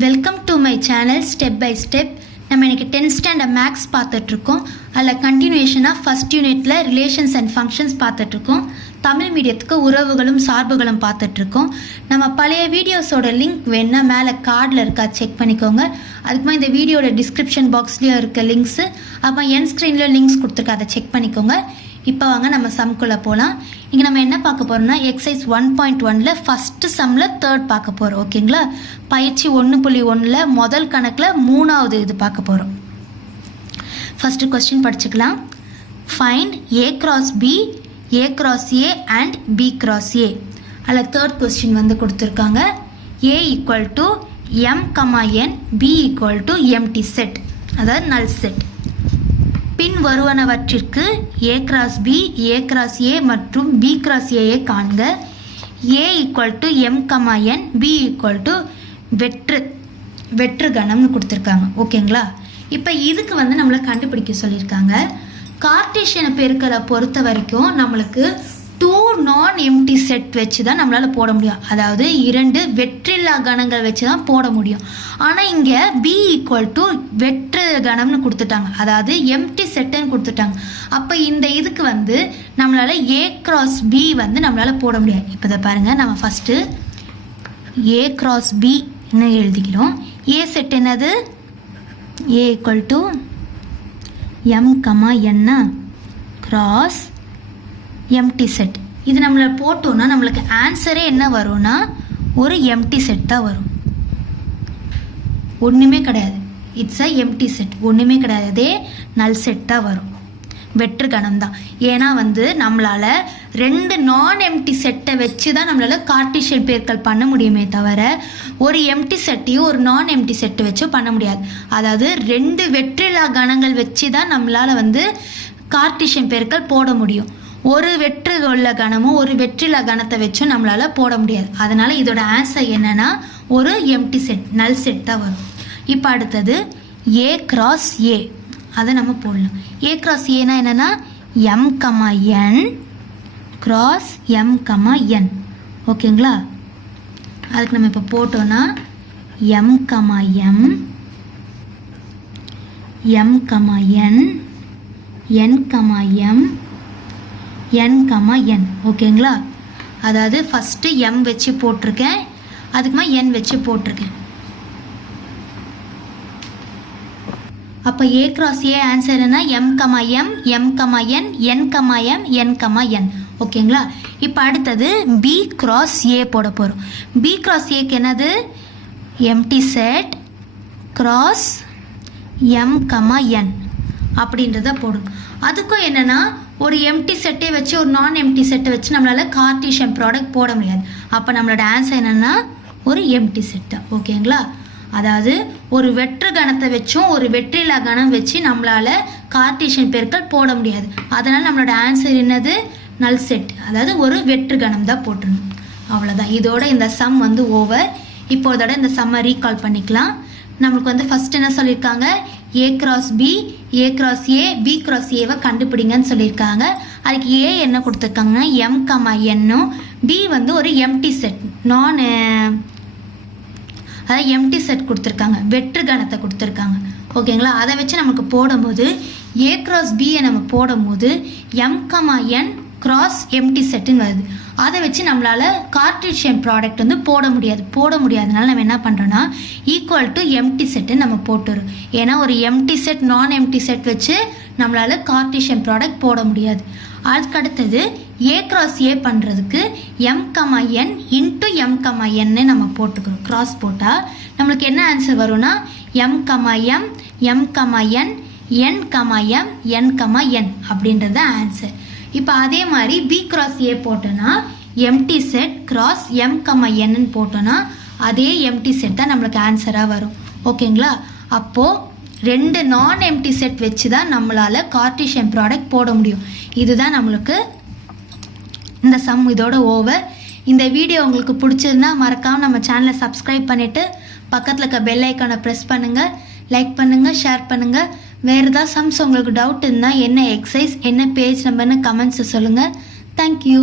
Welcome to my channel step by step. நம்ம இன்றைக்கி 10th standard maths பார்த்துட்ருக்கோம். அதில் கண்டினியூஷனாக ஃபஸ்ட் யூனிட்டில் ரிலேஷன்ஸ் அண்ட் ஃபங்க்ஷன்ஸ் பார்த்துட்ருக்கோம். தமிழ் மீடியத்துக்கு உறவுகளும் சார்புகளும் பார்த்துட்ருக்கோம். நம்ம பழைய வீடியோஸோட லிங்க் வேணால் மேலே கார்டில் இருக்கா செக் பண்ணிக்கோங்க. அதுக்குமா இந்த வீடியோட டிஸ்கிரிப்ஷன் பாக்ஸ்லேயும் இருக்க லிங்க்ஸு, அப்புறம் என் ஸ்க்ரீன்லேயும் லிங்க்ஸ் கொடுத்துருக்க, அதை செக் பண்ணிக்கோங்க. இப்போ வாங்க நம்ம சம்குள்ளே போகலாம். இங்கே நம்ம என்ன பார்க்க போகிறோம்னா எக்ஸசைஸ் 1.1 ஃபஸ்ட்டு சம்மில் தேர்ட் பார்க்க போகிறோம். ஓகேங்களா? பயிற்சி 1.1 முதல் கணக்கில் 3வது இது பார்க்க போகிறோம். ஃபஸ்ட்டு கொஸ்டின் படிச்சுக்கலாம். Find A cross B, A cross A and B cross A. அதில் தேர்ட் கொஸ்டின் வந்து கொடுத்துருக்காங்க. A equal to M, N, B equal to empty set, அதாவது நல் செட். பின் வருவனவற்றிற்கு A cross B, A cross A மற்றும் B cross A காண்க. A equal to M, N, B equal to வெற்று கணம்னு கொடுத்துருக்காங்க. ஓகேங்களா? இப்போ இதுக்கு வந்து நம்மளை கண்டுபிடிக்க சொல்லியிருக்காங்க. கார்ட்டீசியன் பெருக்கலை பொறுத்த வரைக்கும் நம்மளுக்கு 2 நான் எம்டி செட் வச்சு தான் நம்மளால் போட முடியும். அதாவது 2 வெற்றில்லா கணங்கள் வச்சு தான் போட முடியும். ஆனால் இங்கே B ஈக்குவல் டு வெற்று கணம்னு கொடுத்துட்டாங்க, அதாவது எம்டி செட்டுன்னு கொடுத்துட்டாங்க. அப்போ இந்த இதுக்கு வந்து நம்மளால் A cross B வந்து நம்மளால் போட முடியாது. இப்போ இதை பாருங்கள், நம்ம ஃபஸ்ட்டு A cross Bன்னு எழுதிக்கிறோம். A செட் என்னது? A equal to M, N cross empty set. இது நம்மளை போட்டோன்னா நம்மளுக்கு ஆன்சரே என்ன வரும்னா ஒரு எம்டி செட் தான் வரும். ஒன்றுமே கிடையாது. இட்ஸ் அ எம்டி செட், ஒன்றுமே கிடையாது. அதே நல் செட் தான் வரும், வெற்று கணம் தான். ஏன்னா வந்து நம்மளால் 2 நான் எம்டி செட்டை வச்சு தான் நம்மளால் கார்ட்டீசியன் பெருக்கல் பண்ண முடியுமே தவிர ஒரு எம்டி செட்டையும் ஒரு நான் எம்டி செட்டு வச்சு பண்ண முடியாது. அதாவது 2 வெற்றில்லா கணங்கள் வச்சு தான் நம்மளால் வந்து கார்ட்டீசியன் பெருக்கல் போட முடியும். ஒரு வெற்று உள்ள கணமும் ஒரு வெற்றில்லா கணத்தை வச்சும் நம்மளால் போட முடியாது. அதனால் இதோட ஆன்சர் என்னென்னா ஒரு எம்டி செட், நல் செட் தான் வரும். இப்போ அடுத்தது A cross A, அதை நம்ம போடலாம். A cross Aனா என்னென்னா M, N cross M, N. ஓகேங்களா? அதுக்கு நம்ம இப்போ போட்டோன்னா M, M, M, N, N, M, N, N. ஓகேங்களா? அதாவது ஃபஸ்ட்டு M வச்சு போட்டிருக்கேன், அதுக்குமா N வச்சு போட்டிருக்கேன். அப்போ A cross A ஆன்சர் என்ன? M, M, M, N, N, M, N, N. ஓகேங்களா? இப்போ அடுத்தது B cross A போட போகிறோம். B cross Aக்கு என்னது? Empty set cross M, N அப்படின்றத போடும். அதுக்கும் என்னென்னா ஒரு எம்டி செட்டை வச்சு ஒரு நான் எம்டி செட்டை வச்சு நம்மளால் கார்ட்டீசியன் ப்ராடக்ட் போட முடியாது. அப்போ நம்மளோட ஆன்சர் என்னென்னா ஒரு எம்டி செட்டு. ஓகேங்களா? அதாவது ஒரு வெற்று கணத்தை வச்சும் ஒரு வெற்றில்லா கணம் வச்சு நம்மளால் கார்ட்டீசியன் பெருக்கல் போட முடியாது. அதனால் நம்மளோட ஆன்சர் என்னது? நல் செட், அதாவது ஒரு வெற்று கணம் தான் போட்டுருணும். அவ்வளோதான். இதோட இந்த சம் வந்து ஓவர். இப்போதோட இந்த சம்மை ரீகால் பண்ணிக்கலாம். நம்மளுக்கு வந்து ஃபஸ்ட் என்ன சொல்லியிருக்காங்க? A cross B, A cross A, B cross Aவை கண்டுபிடிங்கன்னு சொல்லியிருக்காங்க. அதுக்கு A என்ன கொடுத்துருக்காங்கன்னா M, Nனும், B வந்து ஒரு எம்டி செட், அதாவது எம்டி செட் கொடுத்துருக்காங்க, வெற்று கணத்தை கொடுத்துருக்காங்க. ஓகேங்களா? அதை வச்சு நமக்கு போடும்போது A cross Bயை நம்ம போடும்போது M, N cross எம்டி செட்டுன்னு வருது. அதை வச்சு நம்மளால் கார்ட்டீசியன் ப்ராடக்ட் வந்து போட முடியாதனால நம்ம என்ன பண்ணுறோன்னா ஈக்குவல் டு எம்டி செட்டுன்னு நம்ம போட்டுரும். ஏன்னா ஒரு எம்டி செட் நான் எம்டி செட் வச்சு நம்மளால் கார்ட்டீசியன் ப்ராடக்ட் போட முடியாது. அதுக்கடுத்தது A cross A பண்ணுறதுக்கு M, N இன்ட்டு M, Nன்னு நம்ம போட்டுக்கிறோம். கிராஸ் போட்டால் நம்மளுக்கு என்ன ஆன்சர் வரும்னா M, M, M, N, N, N, N அப்படின்றது ஆன்சர். இப்போ அதே மாதிரி B cross A போட்டோன்னா எம்டி செட் கிராஸ் M, Nன்னு போட்டோன்னா அதே எம்டி செட் தான் நம்மளுக்கு ஆன்சராக வரும். ஓகேங்களா? அப்போது 2 நான் எம்டி செட் வச்சு தான் நம்மளால் கார்ட்டீசியன் ப்ராடக்ட் போட முடியும். இதுதான் நம்மளுக்கு இந்த சம். இதோட ஓவர். இந்த வீடியோ உங்களுக்கு பிடிச்சிருந்தா மறக்காமல் நம்ம சேனலை சப்ஸ்கிரைப் பண்ணிவிட்டு பக்கத்தில் இருக்க பெல் ஐக்கானை ப்ரெஸ் பண்ணுங்கள், லைக் பண்ணுங்கள், ஷேர் பண்ணுங்கள். வேறு ஏதாவது சம்ஸ் உங்களுக்கு டவுட் இருந்தால் என்ன எக்ஸசைஸ், என்ன பேஜ் நம்பர்னு கமெண்ட்ஸை சொல்லுங்கள். தேங்க்யூ.